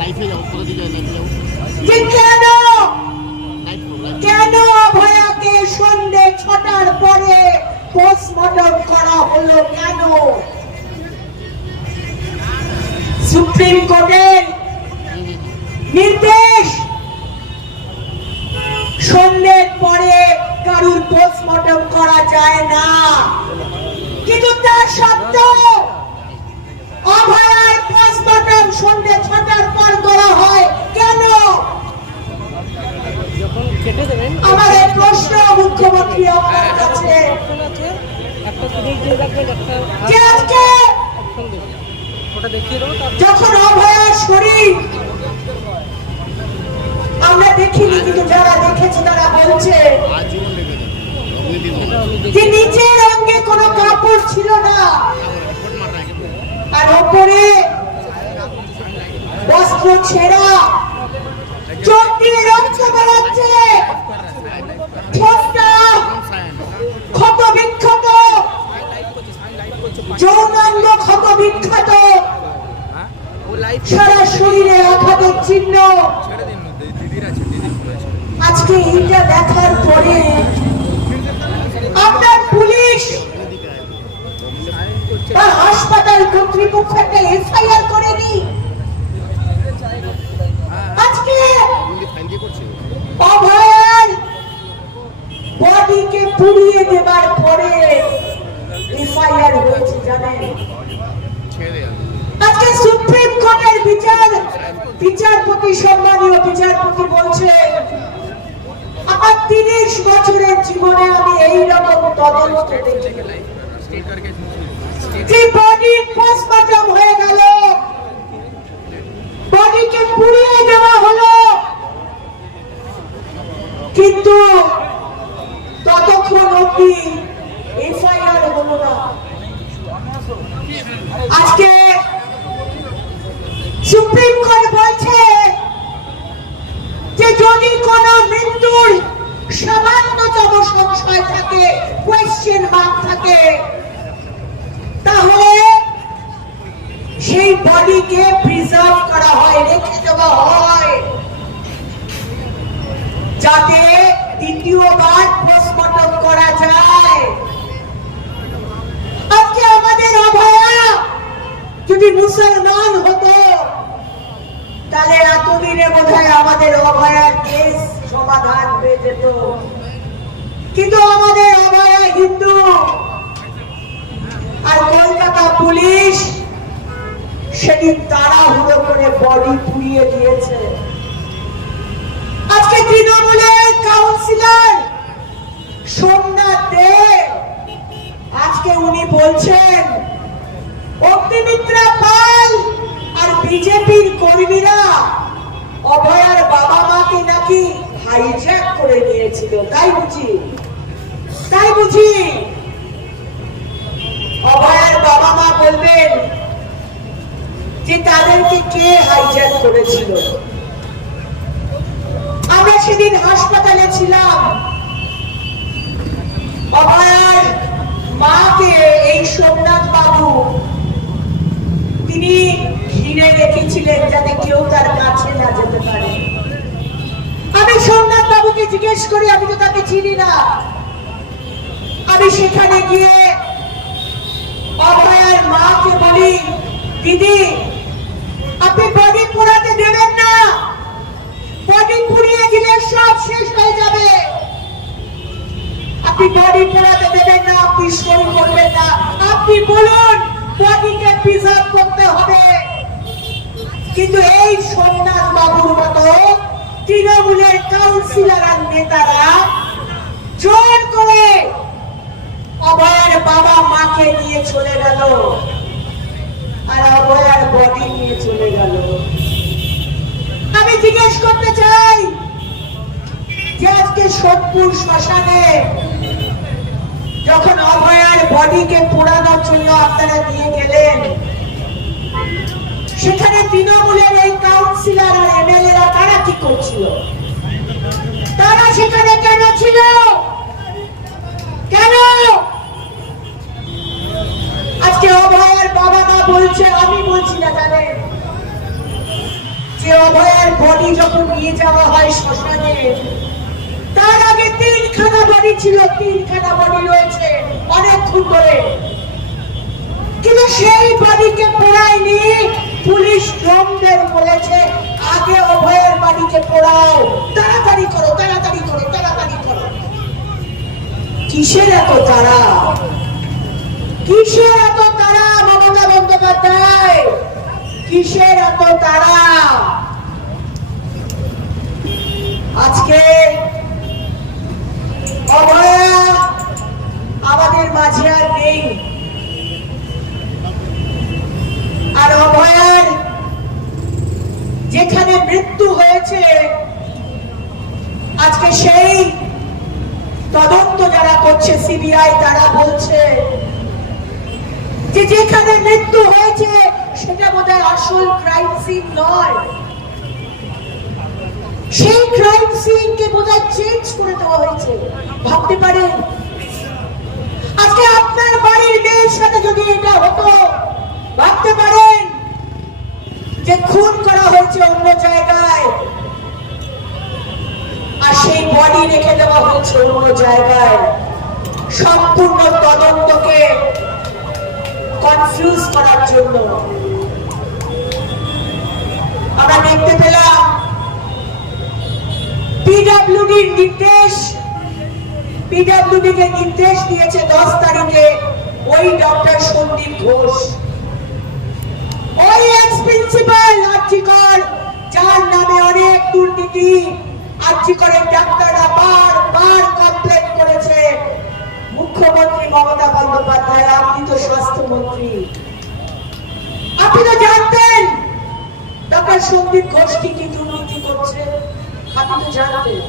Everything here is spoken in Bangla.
লাইফে যাব কোথা থেকে লাইফে যাব যে কেন? কেন অভয়াকে সন্ধে ছটার পরে পোস্টমর্টম করা হলো কেন? সুপ্রিম কোর্টের নির্দেশ। সন্ধ্যের পরে কারুর পোস্টমর্টম করা যায় না। কিন্তু তা সত্ত্বেও অভয়ার পোস্টমর্টম সন্ধ্যে ছটার পর করা হয় কেন যখন কেটে দেবেন আমাদের প্রশ্ন মুখ্যমন্ত্রী আপনার কাছে অপশন আছে একটা জিনিস দিয়ে রাখবেন একটা যে আমরা দেখিনি, কিন্তু যারা দেখেছে তারা বলছে যে নিচের অঙ্গে কোনো কাপড় ছিল না। আর ওপরে বস্ত্র ছেঁড়া। চিহ্ন। আজকে এইটা দেখার পরে পুলিশ বা হাসপাতাল কর্তৃপক্ষ একটা এফআইআর করেনি আজকে অভয়ার বডিকে পুড়িয়ে দেবার পরে এফআইআর হয়েছে জানেন ছেড়ে দেওয়া আজকে সুপ্রিম কোর্টের বিচার বিচারপতি, সম্মানীয় বিচারপতি বলছেন আমার তিরিশ বছরের জীবনে আমি এই রকম তদন্ত কিন্তু ততক্ষণ অব্দি আজকে সুপ্রিম কোর্ট যদি মৃত্যুর সামান্যতম সংশয় থাকে কোয়েশ্চেন মার্ক থাকে, তাহলে সেই বডিকে প্রিজার্ভ করা হয়, রেখে দেওয়া হয়। যাতে দ্বিতীয়বার পোস্টমর্টম করা যায় আজকে আমাদের অভয়া যদি মুসলমান হতো তাহলে এতদিনে বোধ হয় আমাদের অভয়ার কেস যেত। কিন্তু আমাদের হিন্দু। আর কলকাতা পুলিশ সেদিন করে বডি পুড়িয়ে দিয়েছে। আজকে তৃণমূলের কাউন্সিলর সোমনাথ দে। আজকে উনি বলছেন, অগ্নিমিত্রা পাল আর বিজেপির কর্মীরা অভয়ার বাবা মাকে নাকি হাইজ্যাক করে নিয়েছিল। তাই বুঝি? তাই বুঝি? অভয়ার বাবা মা বলবেন যে তাদেরকে কে হাইজ্যাক করেছিল? আমরা সেদিন হাসপাতালে ছিলাম। অভয়ার মাকে এই সোমনাথ বাবু, তিনি ঘিরে রেখেছিলেন যাতে কেউ তার কাছে না যেতে পারে আমি সোমনাথ বাবুকে জিজ্ঞেস করি, আমি তো তাকে চিনি না। আমি সেখানে গিয়ে অভয়ার মাকে বলি, দিদি, আপনি বডি পোড়াতে দেবেন না। বডি পুড়িয়ে দিলে সব শেষ হয়ে যাবে। আপনি বডি পোড়াতে দেবেন না, আপনি সই করবেন না। আপনি বলুন, বডিকে প্রিজার্ভ করতে হবে। কিন্তু এই সোমনাথ বাবুর মতো তৃণমূলের কাউন্সিলর আর নেতারা জোর করে অভয়ের বাবা মাকে নিয়ে চলে গেল। আর অভয়ার বডি নিয়ে চলে গেল। আমি জিজ্ঞেস করতে চাই যে আজকে সোদপুর শ্মশানে যখন অভয়ার বডিকে পোড়ানোর জন্য আপনারা নিয়ে গেলেন, সেখানে তৃণমূলের এই কাউন্সিলর আর এমএলএ কি করছিল। তারা সেখানে কেন ছিল? কেন? আজকে অভয়ার বাবা মা বলছে, আমি বলছি না, জানেন? যে অভয়ার বডি যখন নিয়ে যাওয়া হয় শ্মশানে, তার আগে তিনখানা বডি ছিল, তিনখানা বডি রয়েছে অনেকক্ষণ করে। কিন্তু সেই বাড়িকে পোড়ায়নি, পুলিশ ড্রমদের বলেছে আগে অভয়ের বাড়িতে পড়াও। তাড়াতাড়ি করো তাড়াতাড়ি করো তাড়াতাড়ি করো। কিসের এত তারা কিসের এত তারা মমতা বন্দ্যোপাধ্যায়? কিসের এত তারা আজকে অভয়া আমাদের মাঝে আর নেই আর অভয়ার যেখানে মৃত্যু হয়েছে, আজকে সেই তদন্ত যারা করছে, সিবিআই তারা বলছে যে যেখানে মৃত্যু হয়েছে, সেটা বোধহয় আসল ক্রাইম সিন নয়। সেই ক্রাইম সিনকে বোধহয় চেঞ্জ করে দেওয়া হয়েছে। ভাবতে পারেন? আজকে আপনার বাড়ির মেয়ের সাথে যদি এটা হতো ভাবতে পারেন যে খুন হয়েছে অন্য জায়গায়। আর সেই বডি রেখে দেওয়া হয়েছে অন্য জায়গায়। সম্পূর্ণ তদন্তকে কনফিউজ করার জন্য। আমরা দেখতে পেলাম পিডাব্লিউডির নির্দেশ পিডাব্লিউডি কে নির্দেশ দিয়েছে দশ তারিখে ওই ডক্টর সন্দীপ ঘোষ। ওই এক্স প্রিন্সিপাল আর্চিকর যার নামে অনেক দুর্নীতি আর্চিকরের ডাক্তাররা বার কমপ্লেন করেছে। মুখ্যমন্ত্রী মমতা বন্দ্যোপাধ্যায়, আপনি তো স্বাস্থ্যমন্ত্রী। আপনি তো জানতেন, ডক্টর সন্দীপ ঘোষ কি কি দুর্নীতি করছে? আপনি তো জানতেন।